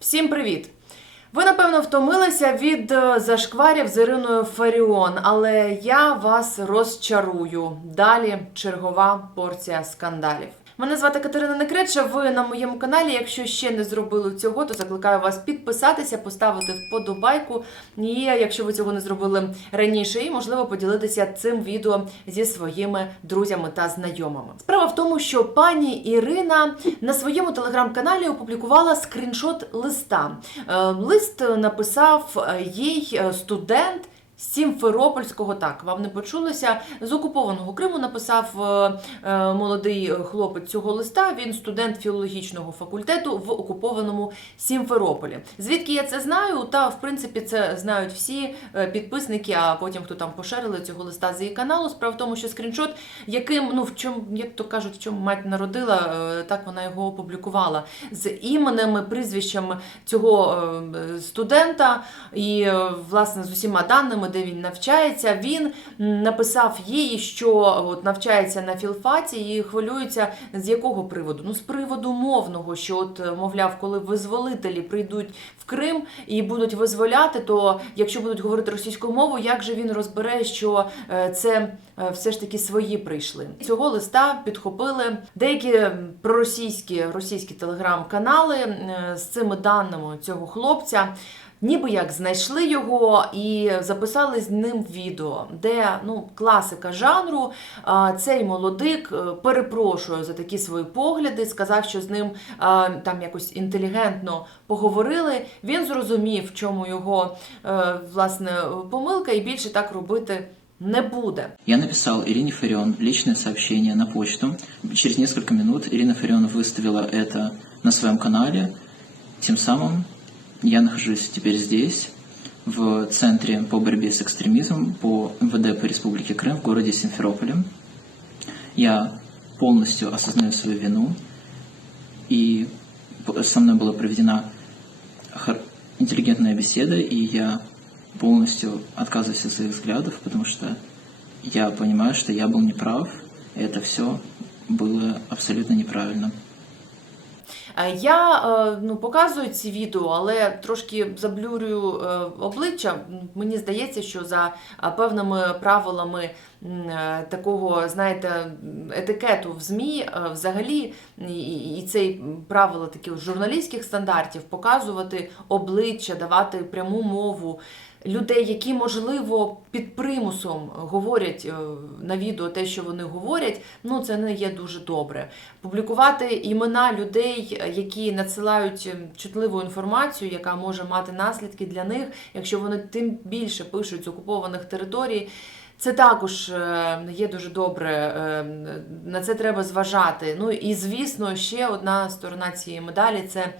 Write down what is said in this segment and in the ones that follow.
Всім привіт! Ви напевно втомилися від е, зашкварів з Іриною Фаріон, але я вас розчарую. Далі чергова порція скандалів. Мене звати Катерина Некреча. Ви на моєму каналі. Якщо ще не зробили цього, то закликаю вас підписатися, поставити вподобайку. І якщо ви цього не зробили раніше, і можливо поділитися цим відео зі своїми друзями та знайомими. Справа в тому, що пані Ірина на своєму телеграм-каналі опублікувала скріншот листа. Е, Лист написав е, їй е, студент. Сімферопольського, так, вам не почулося, з окупованого Криму написав е, е, молодий хлопець цього листа. Він студент філологічного факультету в окупованому Сімферополі. Звідки я це знаю? Та в принципі це знають всі е, підписники, а потім хто там поширили цього листа з її каналу. Справа в тому, що скріншот, яким ну в чому, як то кажуть, в чому мать народила, так вона його опублікувала з іменем, прізвищем цього студента і власне з усіма даними, де він навчається. Він написав їй, що от навчається на філфаці і хвилюється з якого приводу? Ну з приводу мовного, що от мовляв, коли визволителі прийдуть в Крим і будуть визволяти, то якщо будуть говорити російською мовою, як же він розбере, що е, це е, все ж таки свої прийшли? Цього листа підхопили деякі проросійські російські телеграм-канали е, з цими даними цього хлопця Ніби як знайшли його і записали з ним відео, де ну класика жанру. а, Цей молодик е, перепрошує за такі свої погляди, сказав, що з ним а, там якось інтелігентно поговорили. Він зрозумів, в чому його е, власне помилка, і більше так робити не буде. Я написал Ирине Фарион личное сообщение на почту. Через несколько минут Ирина Фарион выставила это на своем канале. Тем самым я нахожусь теперь здесь, в Центре по борьбе с экстремизмом по МВД по Республике Крым в городе Симферополе. Я полностью осознаю свою вину, и со мной была проведена интеллигентная беседа, и я полностью отказываюсь от своих взглядов, потому что я понимаю, что я был неправ, и это все было абсолютно неправильно. Е, Я е, ну, показую ці відео, але трошки заблюрюю е, обличчя. Мені здається, що за певними правилами такого, знаєте, етикету в ЗМІ взагалі і, цей правило таких журналістських стандартів показувати обличчя, давати пряму мову. Людей, які можливо під примусом говорять е, на відео те, що вони говорять, ну це не є дуже добре. Публікувати імена людей, е, які надсилають е, чутливу інформацію, яка може мати наслідки для них, якщо вони тим більше пишуть з окупованих територій. Це також е, є дуже добре. е, На це треба зважати. Ну і звісно, ще одна сторона цієї медалі це.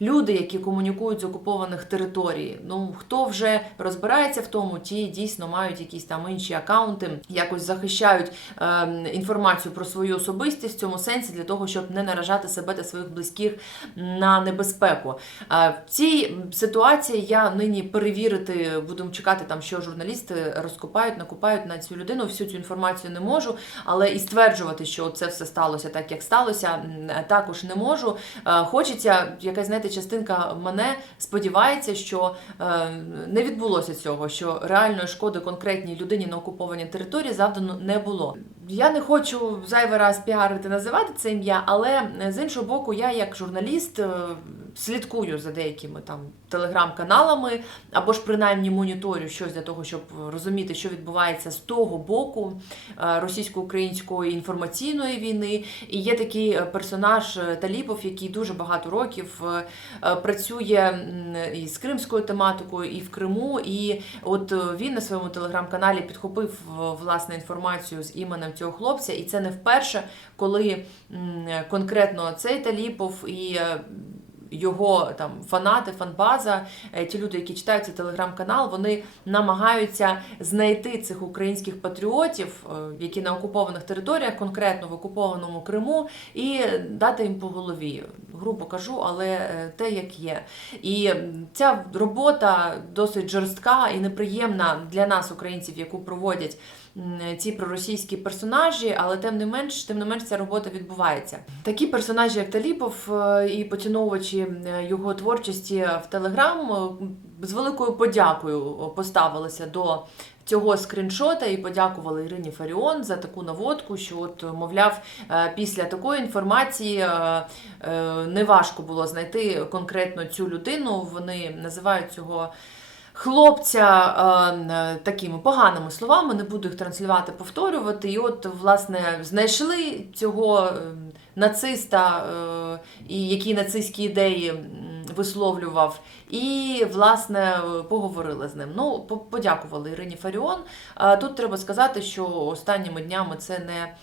Люди, які комунікують з окупованих територій, ну хто вже розбирається в тому, ті дійсно мають якісь там інші акаунти, якось захищають е, інформацію про свою особистість в цьому сенсі для того, щоб не наражати себе та своїх близьких на небезпеку. Е, в цій ситуації я нині перевірити, будемо чекати там, що журналісти розкопають, накопають на цю людину. Всю цю інформацію не можу, але і стверджувати, що це все сталося так, як сталося, також не можу. Е, Хочеться, якась знаєте, частинка мене сподівається, що е, не відбулося цього, що реальної шкоди конкретній людині на окупованій території завдано не було. Я не хочу зайвий раз піарити називати це ім'я, але е, з іншого боку, я як журналіст е, слідкую за деякими там телеграм-каналами або ж принаймні моніторю щось для того, щоб розуміти, що відбувається з того боку е, російсько-української інформаційної війни. І є такий е, персонаж е, Таліпов, який дуже багато років працює і з кримською тематикою, і в Криму. І от він на своєму телеграм-каналі підхопив власне інформацію з іменем цього хлопця, і це не вперше, коли конкретно цей Таліпов і. Його там фанати, фанбаза, е, ті люди, які читають цей телеграм-канал, вони намагаються знайти цих українських патріотів, е, які на окупованих територіях, конкретно в окупованому Криму, і дати їм по голові. Грубо кажу, але е, те, як є. І ця робота досить жорстка і неприємна для нас, українців, яку проводять ці проросійські персонажі, але тим не менш, тим не менш, ця робота відбувається. Такі персонажі, як Таліпов е, і поціновувачі його творчості в Телеграм з великою подякою е, поставилися до цього скріншота і подякували Ірині Фаріон за таку наводку, що от, мовляв, е, після такої інформації е, е, неважко було знайти конкретно цю людину. Вони називають цього. Хлопця такими поганими словами, не буду їх транслювати, повторювати. І от, власне, знайшли цього е, нациста, і які нацистські ідеї висловлював, і, власне, поговорили з ним. Ну, по- подякували Ірині Фаріон. Тут треба сказати, що останніми днями це не.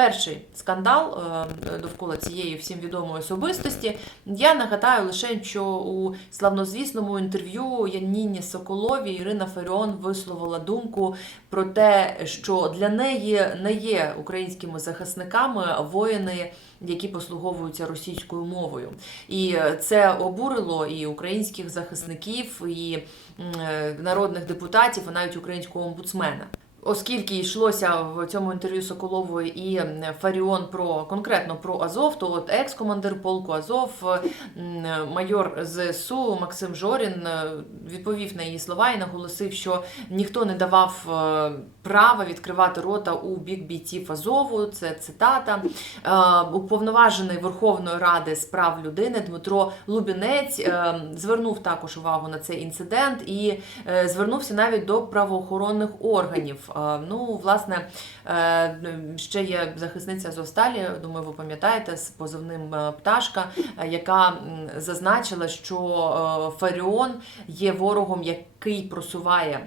Перший скандал е, довкола цієї всім відомої особистості. Я нагадаю лише, що у славнозвісному інтерв'ю Яніні Соколовій Ірина Фаріон висловила думку про те, що для неї не є українськими захисниками воїни, які послуговуються російською мовою. І це обурило і українських захисників, і е, народних депутатів, і навіть українського омбудсмена. Оскільки йшлося в цьому інтерв'ю Соколової і Фаріон про конкретно про Азов, то от екс-командир полку Азов, майор ЗСУ Максим Жорін е, відповів на її слова і наголосив, що ніхто не давав е, права відкривати рота у бік бійців Азову. Це цитата. Е, Уповноважений Верховної Ради з прав людини Дмитро Лубінець звернув також увагу на цей інцидент і звернувся навіть до правоохоронних органів. Е, Ну, власне, е, ще є захисниця Азовсталі, думаю, ви пам'ятаєте, з позивним е, Пташка, яка зазначила, що Фаріон є ворогом, який просуває.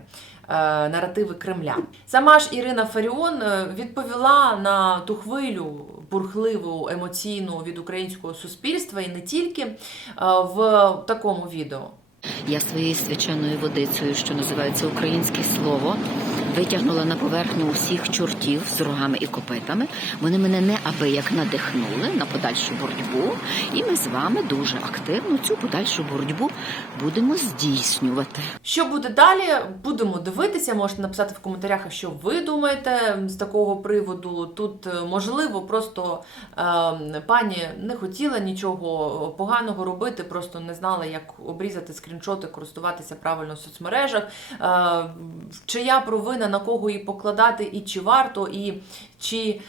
Наративи Кремля. Сама ж Ірина Фаріон відповіла на ту хвилю бурхливу емоційну від українського суспільства і не тільки в такому відео. Я своєю свяченою водицею, що називається українське слово, витягнула на поверхню усіх чортів з рогами і копитами. Вони мене неабияк надихнули на подальшу боротьбу, і ми з вами дуже активно цю подальшу боротьбу будемо здійснювати. Що буде далі? Будемо дивитися. Можете написати в коментарях, що ви думаєте з такого приводу. Тут е, можливо, просто е, пані не хотіла нічого поганого робити, просто не знала, як обрізати скріншоти, користуватися правильно в соцмережах. Е, чия провина на кого її покладати, і чи варто, і чи е,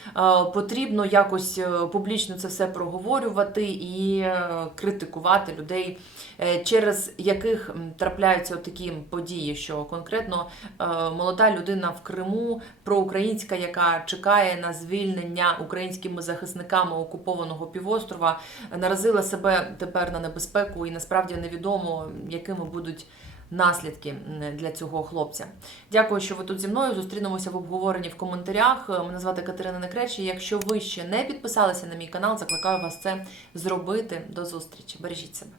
потрібно якось е, публічно це все проговорювати і е, критикувати людей, через яких трапляються такі події, що конкретно молода людина в Криму, проукраїнська, яка чекає на звільнення українськими захисниками окупованого півострова, наразила себе тепер на небезпеку, і насправді невідомо, якими будуть. Наслідки для цього хлопця. Дякую, що ви тут зі мною. Зустрінемося в обговоренні в коментарях. Мене звати Катерина Некречі. Якщо ви ще не підписалися на мій канал, закликаю вас це зробити. До зустрічі. Бережіть себе.